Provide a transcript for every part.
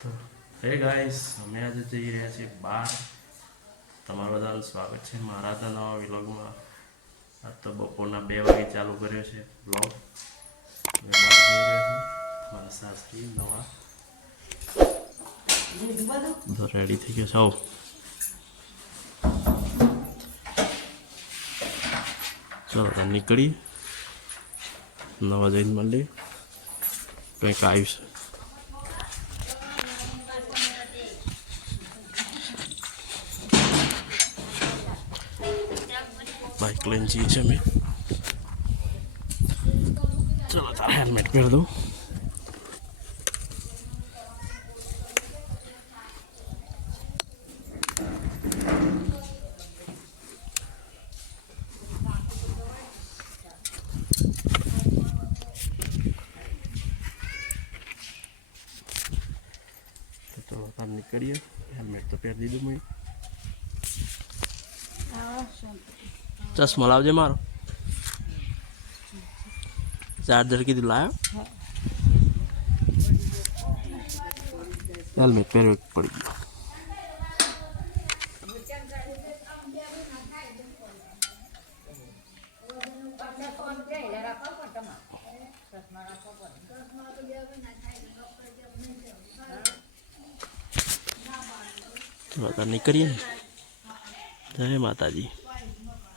હે ગાઈસ, અમે આજે જઈ રહ્યા છીએ બહાર તમારું બધાનું સ્વાગત છે મારા તો નવા વિલોગમાં. આ તો બપોરના બે વાગે ચાલુ કર્યો છે છું. મારા સાસરી નવા. રેડી થઈ ગયો સૌ ચલો, તો નીકળી નવા જઈને મળીએ. કંઈક આવ્યું છે બાઇક લઈને જઈએ છીએ અમે ચલો તારે હેલ્મેટ પહેર દઉં તો ચલો તાર નીકળીએ હેલ્મેટ તો પહેરી દીધું મેં ચશ્મા લાવજે મારો ચાર્જર કીધું લાયો હેલ્મેટ પહેરવું પડી ગયું ચલો તાર નીકળીએ ને જય માતાજી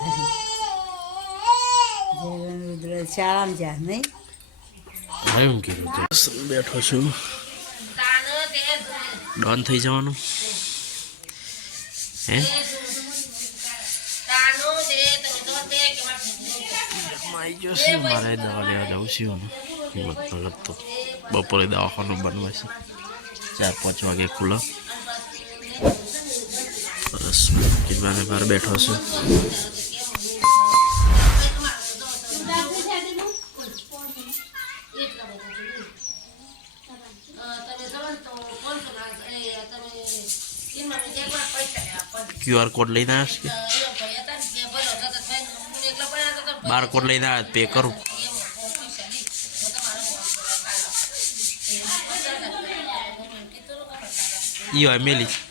શાળામાં જા નહીં? હા એમ કીધું બસ બેઠો છું. ડોન થઈ જવાનું? હે? આવી ગયો છે. મારે દવા લેવા જવું છે હિંમતનગર તો. બપોરે દવાખાનું બનવાય છે. ચાર પાંચ વાગે ખુલ્લો. બસ કિરબાને બહાર બેઠો છું? ક્યુઆર કોડ લઈને આવ્યો છે બાર કોડ લઈને આવે પે કરું. ઈ હોય મેલી.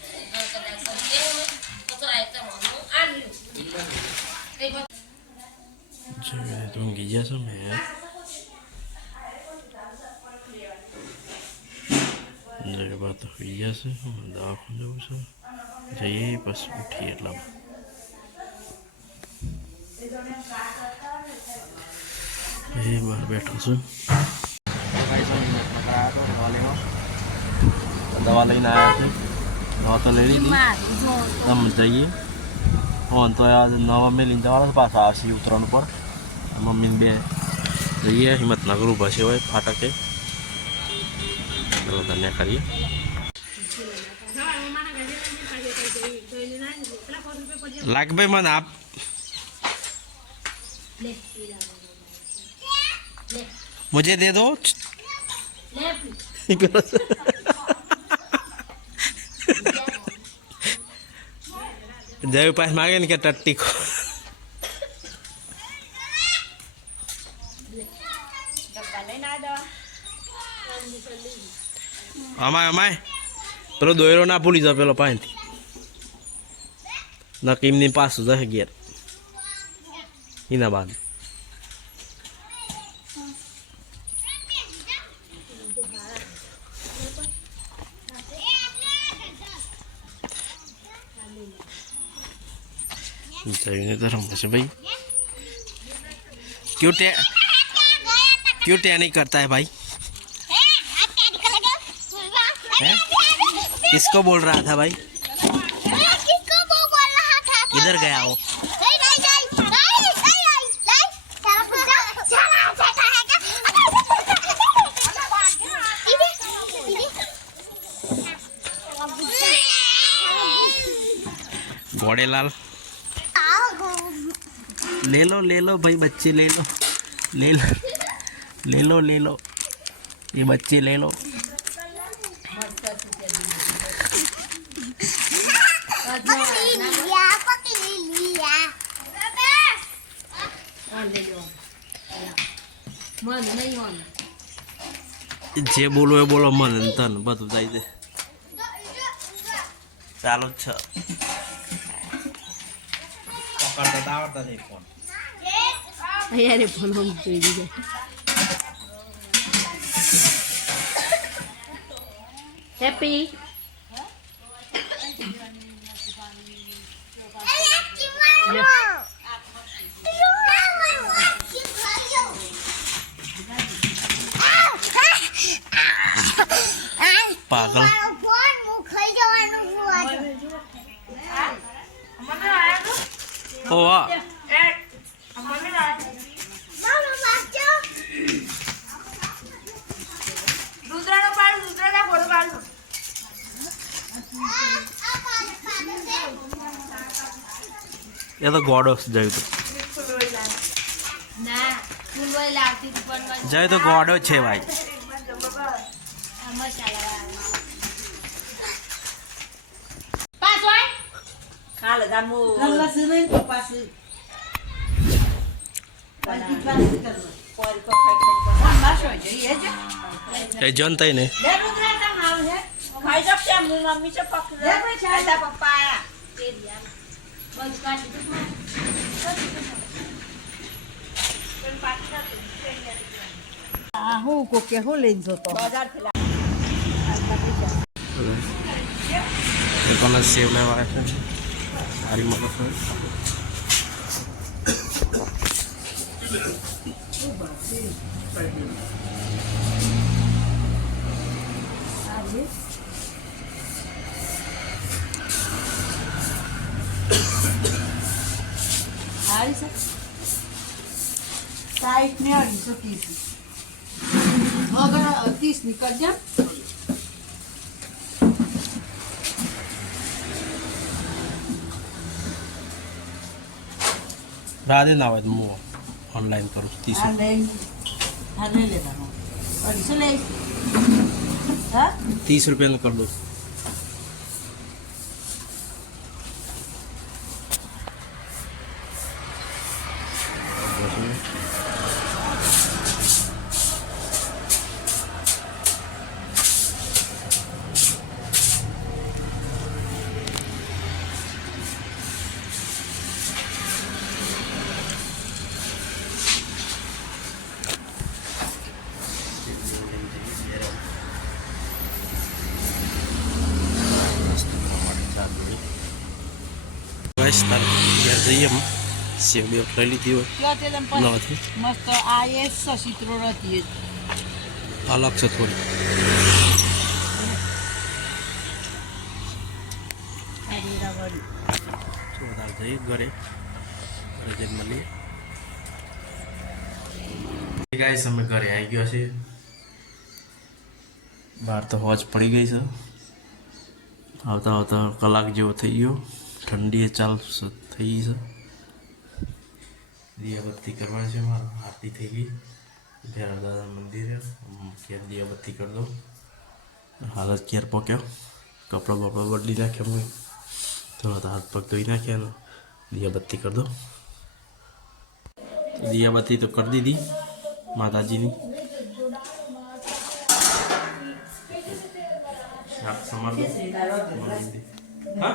જય વાત હોઈ ગયા છે. દવાખાને જવું છે. જઈએ પછી ઉઠીએ એટલામાં એ બહાર બેઠો છું. દવા લઈને આવ્યા છે. દવા તો લઈ લીધી. તમે જઈએ. ફોન તો નવા લઈને જવાના પાછા આવશે ઉત્તરાયણ પર. મમ્મીને બે જઈએ, હિંમતનગર ઊભા છે હોય ફાટકે. चलो धनिया करिए। লাগবে मन, आप। मुझे दे दो। जय उपास मांगे नहीं क्या टट्टी को। Amai, amai. Pero doi ro na puli za pelo painti. Na kim ni pasu za hegiat. Ina ban. Bisa ini terang masih bayi. Cute ya. Cute ya ya bayi. किसको बोल रहा था भाई? किधर गया वो। घोड़ेलाल ले लो ले लो भाई बच्चे, ले लो। ले लो ले लो ले लो। ये बच्चे ले लो। જે બોલો એ બોલો મન તન, બધું થાય છે. ચાલુ જ છે. ફોન દીધે હેપી પાગલ. ઓ વાહ રુદ્રનો પાડ રુદ્રના ફોટો પાડો. એ તો ગોડો છે તો તો છે તા હે છે મમ્મી છે છે પપ્પા તે દે હું કોકે હું લઈને જતો. બજાર થી એ કોના સેવ લેવા આવ્યા છે સારી છે સાઈઠ ને અઢીસો ત્રીસ ત્રીસ નીકળ રાધે ના હોય તો હું ઓનલાઈન કરું છું ત્રીસ ત્રીસ રૂપિયાનું કરી દઉં ગાઈસ જઈએ એમ સેવ બેવ લઈ લીધી હોય નવાથી મસ્ત આ એ સચિત્રો હતી અલગ છે થોડી તો તાર જઈએ ઘરે ઘરે જઈને મળીએ ગાઈસ અમે ઘરે આવી ગયો છે બહાર તો હોજ પડી ગઈ છે આવતા આવતા કલાક જેવો થઈ ગયો ઠંડી ચાલ થઈ ગઈ છે દિયાબત્તી કરવાની છે મારે આરતી થઈ ગઈ ભેરા દાદા મંદિરે ઘેર દિયાબત્તી કરી દો હાલ જ ઘેર પક્યો કપડાં બપડા બદલી નાખ્યા મેં થોડા તો હાથ પગ ધોઈ નાખ્યા ને દિયાબત્તી કરી દો દિયાબત્તી તો કરી દીધી માતાજીની શાક સમાર દો હા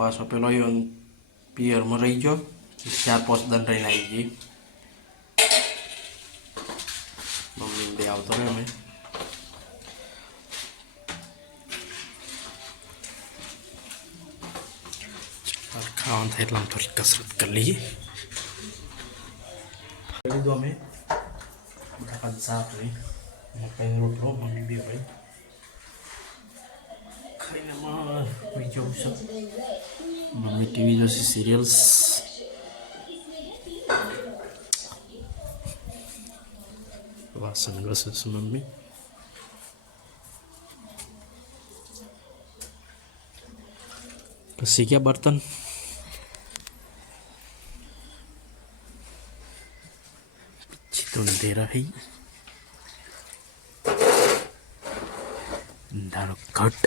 પાછો પેલો યો પિયરમાં રહી ગયો ચાર પાંચ દંડ રહીને આવી ગઈ આવતો રહ્યો અમે ખાવાનું થાય એટલે આમ થોડી કસરત કરી લઈએ લીધું અમે બટાકા શાક રહી મકાઈ રોટલો મમ્મી બે ભાઈ ખાઈને માં હોઈ જવું છે મમ્મી ટીવી જોશે સિરિયલ્સ વાસણ ઘસે છે મમ્મી પછી ગયા બર્તન પછી તો અંધેરા હઈ અંધારો ઘટ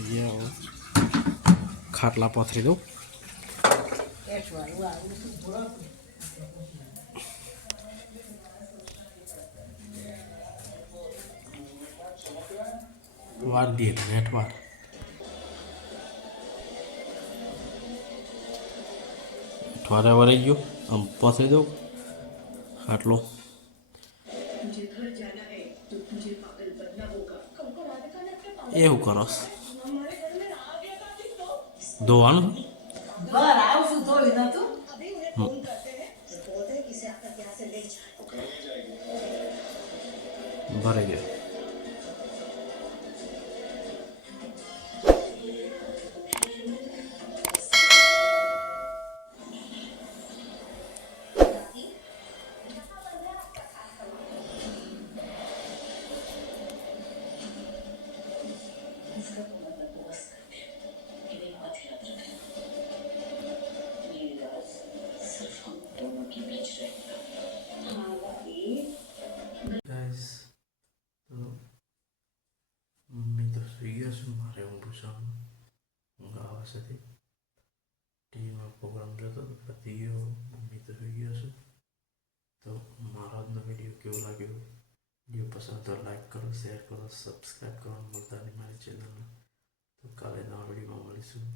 ગયા ખાટલા પથરી દઉં વાર દઈએ નેટ વાર અઠવારે વરાઈ ગયો આમ પથરી દઉં ખાટલો એવું કરો ધોવાનું ભરાઈ ગયો પસંદ તો લાઈક કરો શેર કરો સબસ્ક્રાઈબ કરવાનું ભૂલતા નહીં મારી ચેનલને તો કાલે નવા વિડીયોમાં મળીશું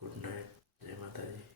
ગુડ નાઇટ જય માતાજી